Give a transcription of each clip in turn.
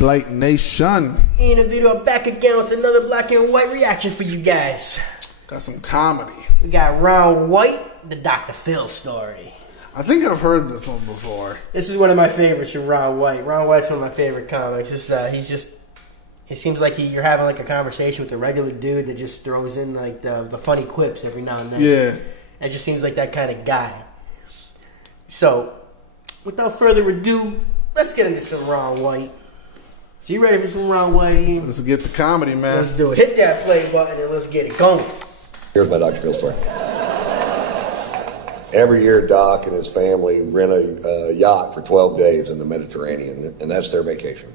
Blite Nation. Ian and Vito are back again with another black and white reaction for you guys. Got some comedy. We got Ron White, the Dr. Phil story. I think I've heard this one before. This is one of my favorites from Ron White. Ron White's one of my favorite comics. It seems like you're having like a conversation with a regular dude that just throws in like the funny quips every now and then. Yeah. It just seems like that kind of guy. So, without further ado, let's get into some Ron White. So you ready for some Ron White, Ian? Let's get the comedy, man. Let's do it. Hit that play button and let's get it going. Here's my Dr. Phil story. Every year, Doc and his family rent a yacht for 12 days in the Mediterranean, and that's their vacation.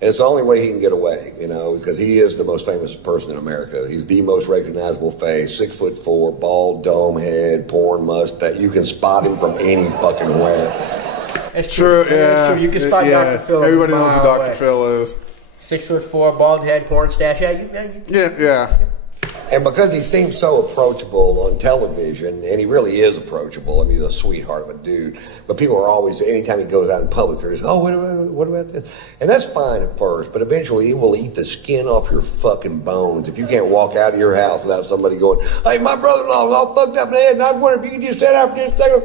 And it's the only way he can get away, you know, because he is the most famous person in America. He's the most recognizable face, 6'4", bald dome head, porn mustache. You can spot him from any fucking where. That's true. Yeah. That's true. You can spot Dr. Phil. Everybody knows who Dr. Phil is. 6'4", bald head, porn stash. Yeah. And because he seems so approachable on television, and he really is approachable, I mean, he's a sweetheart of a dude, but people are always, anytime he goes out in public, they're just, oh, what about this? And that's fine at first, but eventually he will eat the skin off your fucking bones if you can't walk out of your house without somebody going, hey, my brother-in-law's all fucked up in the head, and I was wondering if you could just sit out for just a second.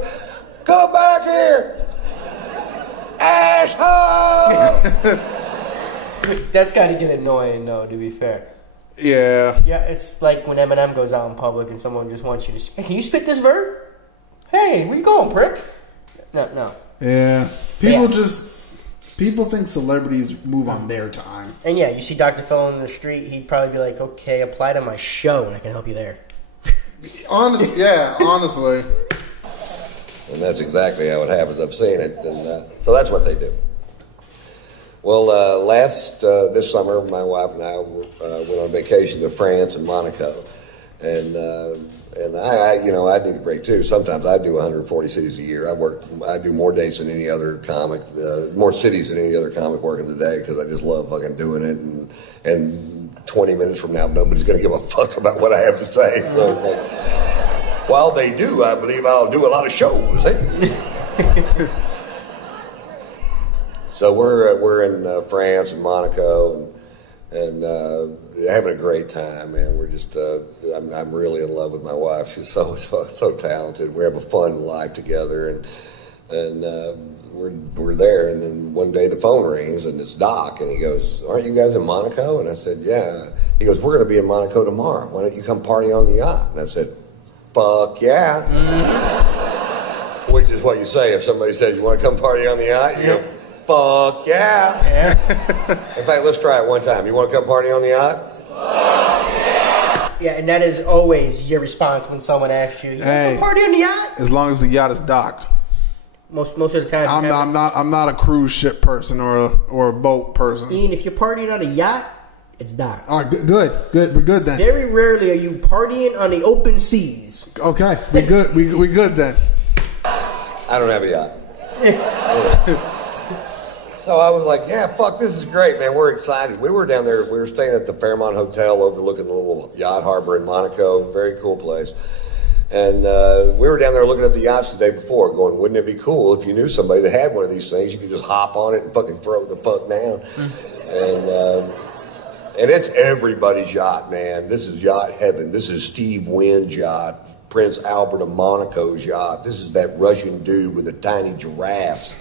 Come back here! Asshole! That's got to get annoying, though, to be fair. Yeah. Yeah, it's like when Eminem goes out in public and someone just wants you to, hey, can you spit this verb? Hey, where you going, prick? No. Yeah. People think celebrities move on their time. And yeah, you see Dr. Phil on the street, he'd probably be like, okay, apply to my show and I can help you there. Honestly. And that's exactly how it happens. I've seen it, and so that's what they do. Well, this summer, my wife and I went on vacation to France and Monaco, and I need a break too. Sometimes I do 140 cities a year. I do more dates than any other comic, more cities than any other comic working the day because I just love fucking doing it. And 20 minutes from now, nobody's going to give a fuck about what I have to say. So, while they do, I believe I'll do a lot of shows. Hey. So we're in France and Monaco and having a great time, man. We're just I'm really in love with my wife. She's so talented. We have a fun life together, and we're there. And then one day the phone rings and it's Doc, and he goes, "Aren't you guys in Monaco?" And I said, "Yeah." He goes, "We're going to be in Monaco tomorrow. Why don't you come party on the yacht?" And I said, "Fuck yeah." Mm-hmm. Which is what you say if somebody says, "You want to come party on the yacht?" You go, fuck yeah. In fact, let's try it one time. You want to come party on the yacht? Fuck yeah. Yeah, and that is always your response when someone asks you, want to come party on the yacht? As long as the yacht is docked. Most of the time. I'm not a cruise ship person or a boat person. Ian, if you're partying on a yacht, it's docked. All right, good. We're good then. Very rarely are you partying on the open seas. Okay, we good. We good then. I don't have a yacht. So I was like, yeah, fuck, this is great, man. We're excited. We were down there. We were staying at the Fairmont Hotel overlooking the little yacht harbor in Monaco. Very cool place. And we were down there looking at the yachts the day before going, wouldn't it be cool if you knew somebody that had one of these things? You could just hop on it and fucking throw it the fuck down. And it's everybody's yacht, man. This is yacht heaven. This is Steve Wynn's yacht, Prince Albert of Monaco's yacht. This is that Russian dude with the tiny giraffes.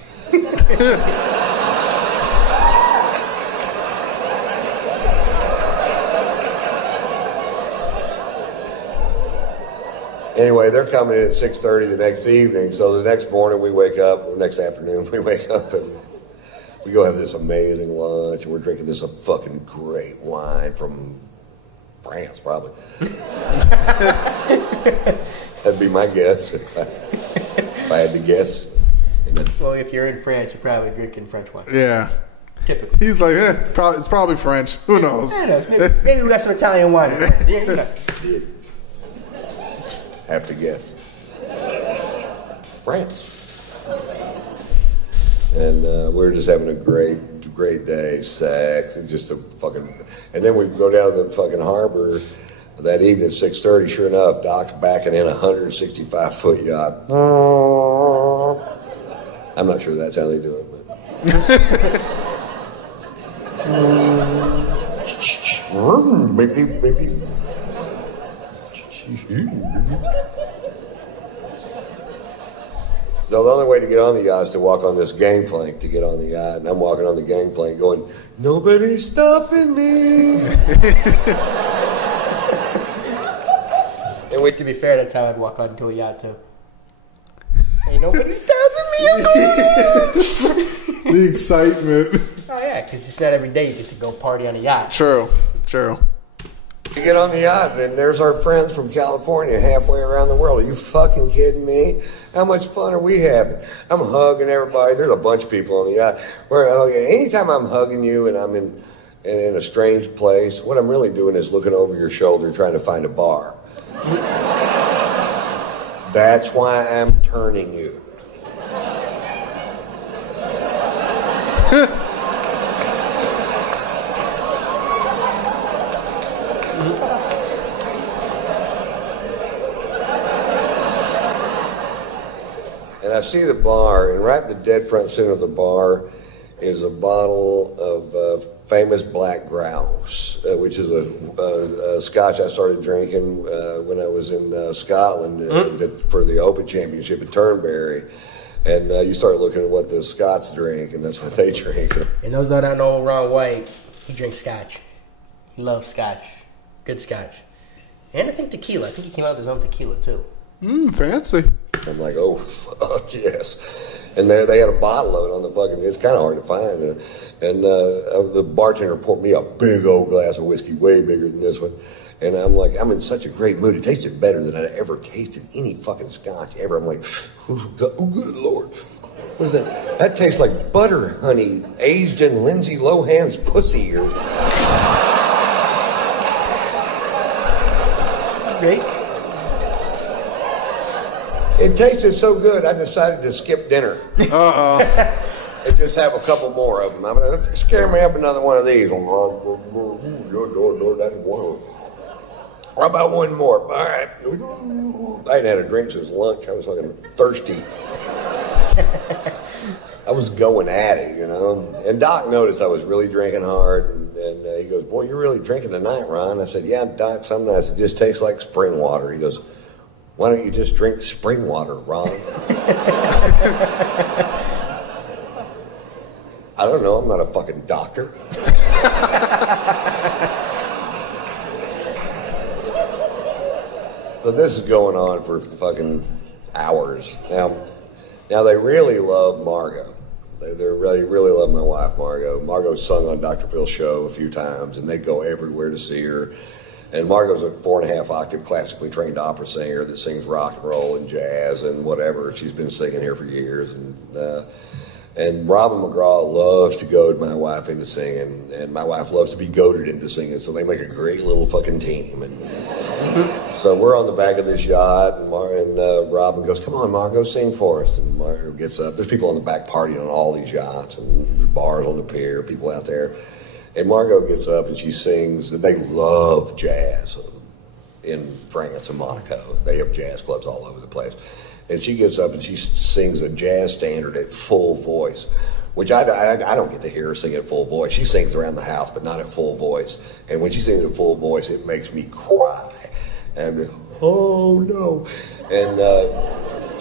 Anyway, they're coming in at 6:30 the next evening, so the next morning we wake up, or next afternoon we wake up and we go have this amazing lunch, and we're drinking this fucking great wine from France, probably. That'd be my guess if I had to guess. Well, if you're in France, you're probably drinking French wine. Yeah. Typically. He's like, it's probably French. Who knows? I don't know. Maybe we got some Italian wine. Yeah, have to guess. France. And we were just having a great day, sex, and just a fucking... And then we go down to the fucking harbor that evening at 6:30. Sure enough, Doc's backing in a 165-foot yacht. I'm not sure that's how they do it, but... So the only way to get on the yacht is to walk on this gangplank to get on the yacht. And I'm walking on the gangplank going, nobody's stopping me. And to be fair, that's how I'd walk onto a yacht too. Ain't nobody stopping me. The excitement. Oh yeah, because it's not every day you get to go party on a yacht. True. You get on the yacht, and there's our friends from California halfway around the world. Are you fucking kidding me? How much fun are we having? I'm hugging everybody. There's a bunch of people on the yacht. Anytime I'm hugging you and I'm in a strange place, what I'm really doing is looking over your shoulder trying to find a bar. That's why I'm turning you. And I see the bar, and right in the dead front center of the bar is a bottle of famous black grouse, which is a scotch I started drinking when I was in Scotland for the Open Championship at Turnberry. And you start looking at what the Scots drink, and that's what they drink. And those that don't know Ron White, he drinks scotch. He loves scotch. Good scotch. And I think tequila. I think he came out with his own tequila, too. Fancy. I'm like, oh, fuck, yes. And there they had a bottle of it on the fucking, it's kind of hard to find. And the bartender poured me a big old glass of whiskey, way bigger than this one. And I'm like, I'm in such a great mood. It tasted better than I'd ever tasted any fucking scotch ever. I'm like, oh, good Lord. What is that? That tastes like butter, honey, aged in Lindsay Lohan's pussy. Great. It tasted so good, I decided to skip dinner. And just have a couple more of them. I'm going to scare me up another one of these. How about one more? All right. I hadn't had a drink since lunch. I was fucking thirsty. I was going at it, you know. And Doc noticed I was really drinking hard. And he goes, boy, you're really drinking tonight, Ron. I said, yeah, Doc, some nights it just tastes like spring water. He goes, why don't you just drink spring water, Ron? I don't know. I'm not a fucking doctor. So this is going on for fucking hours. Now they really love Margot. They really love my wife, Margot. Margot's sung on Dr. Phil's show a few times, and they go everywhere to see her. And Margot's a 4.5 octave classically trained opera singer that sings rock and roll and jazz and whatever. She's been singing here for years. And Robin McGraw loves to goad my wife into singing, and my wife loves to be goaded into singing, so they make a great little fucking team. And so we're on the back of this yacht, and Robin goes, come on, Margot, sing for us. And Margot gets up. There's people on the back partying on all these yachts, and there's bars on the pier, people out there. And Margot gets up and she sings. They love jazz in France and Monaco. They have jazz clubs all over the place. And she gets up and she sings a jazz standard at full voice, which I don't get to hear her sing at full voice. She sings around the house, but not at full voice. And when she sings at full voice, it makes me cry. And oh no. And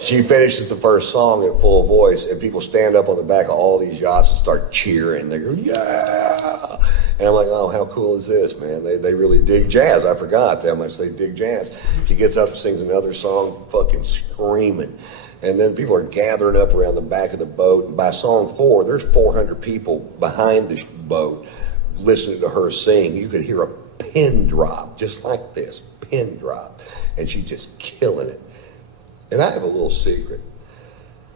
she finishes the first song at full voice, and people stand up on the back of all these yachts and start cheering. They go, yeah! And I'm like, oh, how cool is this, man? They really dig jazz. I forgot how much they dig jazz. She gets up and sings another song, fucking screaming. And then people are gathering up around the back of the boat. And by song 4, there's 400 people behind the boat listening to her sing. You could hear a pin drop, just like this, pin drop. And she's just killing it. And I have a little secret.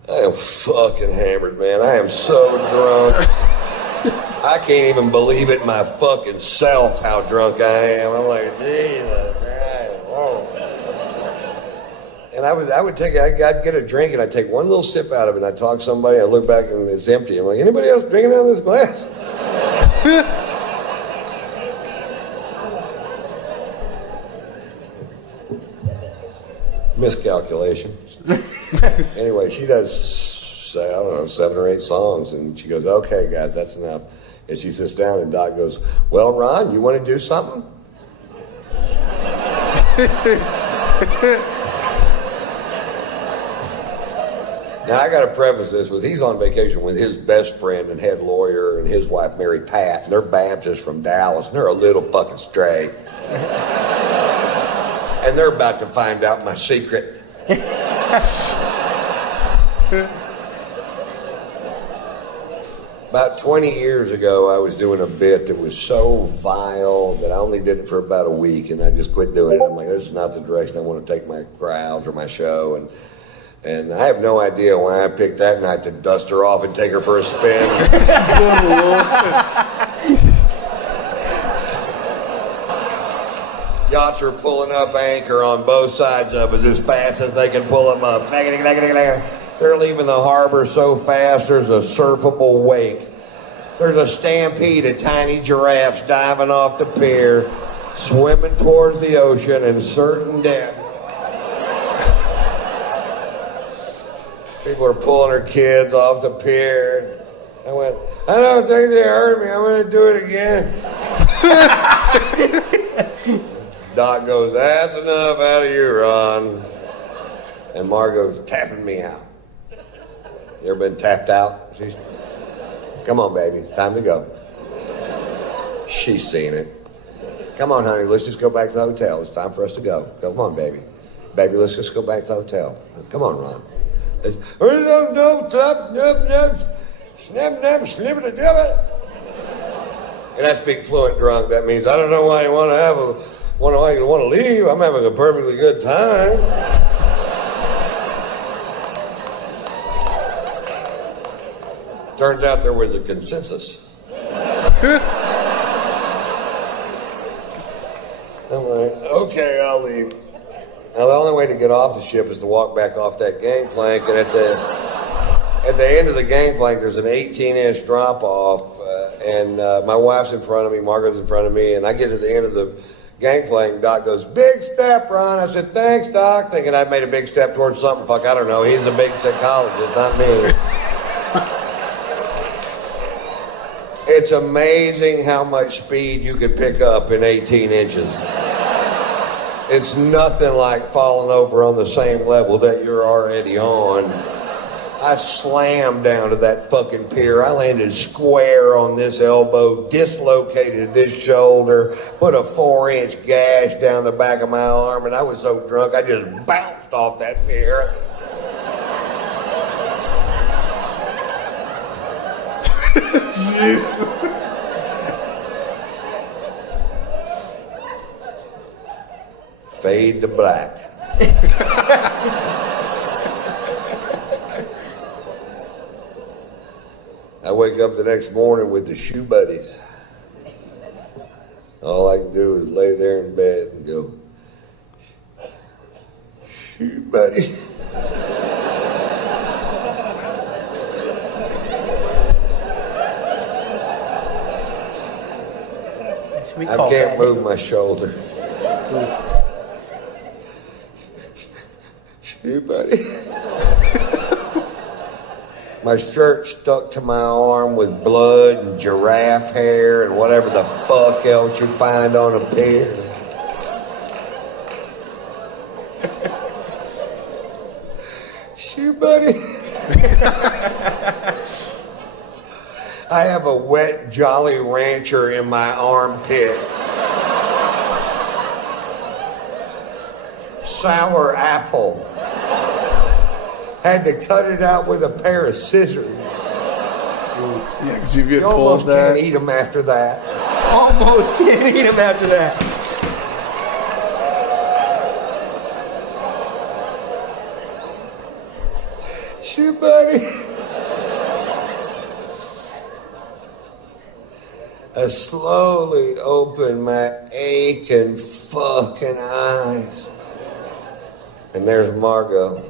I am fucking hammered, man. I am so drunk. I can't even believe it my fucking self how drunk I am. I'm like, Jesus Christ, whoa. And I'd get a drink and I'd take one little sip out of it and I'd talk to somebody, I'd look back and it's empty. I'm like, anybody else drinking out of this glass? Miscalculation. Anyway, she does, I don't know, 7 or 8 songs, and she goes, okay, guys, that's enough. And she sits down, and Doc goes, well, Ron, you want to do something? Now, I got to preface this with he's on vacation with his best friend and head lawyer and his wife, Mary Pat, and they're Baptists from Dallas, and they're a little fucking stray. And they're about to find out my secret. About 20 years ago, I was doing a bit that was so vile that I only did it for about a week, and I just quit doing it. I'm like, this is not the direction I want to take my crowds or my show. And I have no idea why I picked that night to dust her off and take her for a spin. Yachts are pulling up anchor on both sides of us as fast as they can pull them up. They're leaving the harbor so fast there's a surfable wake. There's a stampede of tiny giraffes diving off the pier, swimming towards the ocean in certain death. People are pulling their kids off the pier. I went, I don't think they hurt me. I'm going to do it again. Doc goes, that's enough out of you, Ron. And Margot's tapping me out. You ever been tapped out? Come on, baby. It's time to go. She's seen it. Come on, honey. Let's just go back to the hotel. It's time for us to go. Come on, baby. Baby, let's just go back to the hotel. Come on, Ron. And I speak fluent drunk. That means I don't know why you want to leave. I'm having a perfectly good time. Turns out there was a consensus. I'm like, okay, I'll leave. Now, the only way to get off the ship is to walk back off that gangplank, and at the end of the gangplank, there's an 18-inch drop-off, and my wife's in front of me, Margaret's in front of me, and I get to the end of the gangplank, and Doc goes, big step, Ron. I said, thanks, Doc, thinking I'd made a big step towards something. Fuck, I don't know. He's a big psychologist, not me. It's amazing how much speed you can pick up in 18 inches. It's nothing like falling over on the same level that you're already on. I slammed down to that fucking pier. I landed square on this elbow, dislocated this shoulder, put a 4-inch gash down the back of my arm, and I was so drunk I just bounced off that pier. Jesus. Fade to black. I wake up the next morning with the shoe buddies. All I can do is lay there in bed and go, shoe buddy. I can't move my shoulder. Shoe buddy. My shirt stuck to my arm with blood and giraffe hair and whatever the fuck else you find on a pier. Shoe buddy. I have a wet Jolly Rancher in my armpit. Sour apple. Had to cut it out with a pair of scissors. Yeah, because you get You almost pulled that. can't eat them after that. Almost can't eat him after that. Shoe buddy. I slowly opened my aching fucking eyes. And there's Margot.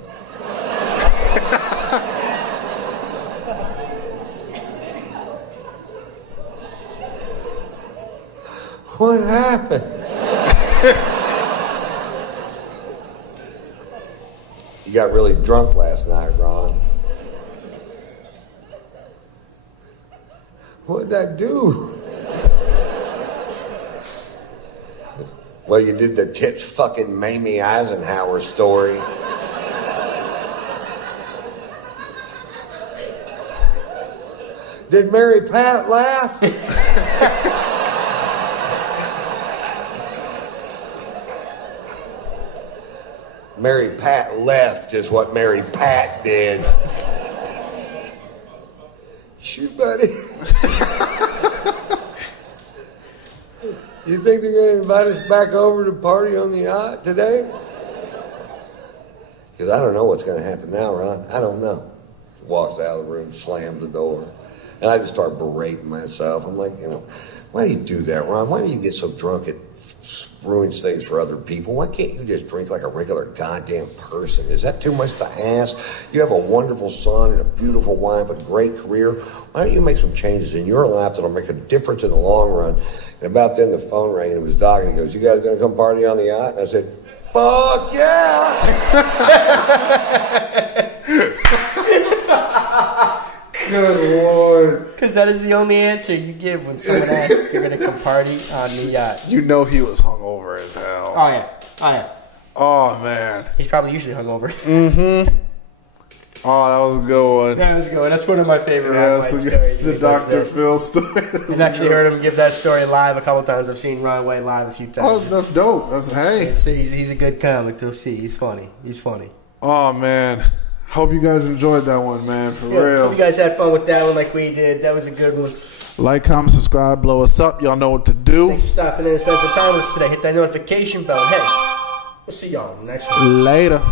What happened? You got really drunk last night, Ron. What'd I do? Well, you did the Tits fucking Mamie Eisenhower story. Did Mary Pat laugh? Mary Pat left is what Mary Pat did. Shoot, buddy. You think they're going to invite us back over to party on the yacht today? Because I don't know what's going to happen now, Ron. I don't know. Walks out of the room, slams the door. And I just start berating myself. I'm like, why do you do that, Ron? Why do you get so drunk it ruins things for other people? Why can't you just drink like a regular goddamn person? Is that too much to ask? You have a wonderful son and a beautiful wife, a great career. Why don't you make some changes in your life that'll make a difference in the long run? And about then the phone rang and it was Doc and he goes, you guys gonna come party on the yacht? And I said, fuck yeah! Good Lord. Because that is the only answer you give when someone asks if you're going to come party on the yacht. You know he was hungover as hell. Oh, yeah. Oh, yeah. Oh, man. He's probably usually hungover. Mm-hmm. Oh, that was a good one. That was a good one. That's one of my favorite Ron White stories. The Dr. Phil story. I've actually heard him give that story live a couple times. I've seen Ron White live a few times. Oh, that's dope. Hey. He's a good comic to see. He's funny. Oh, man. Hope you guys enjoyed that one, man. For real. Hope you guys had fun with that one like we did. That was a good one. Like, comment, subscribe, blow us up. Y'all know what to do. Thanks for stopping in and spending some time with us today. Hit that notification bell. Hey, we'll see y'all next one. Later.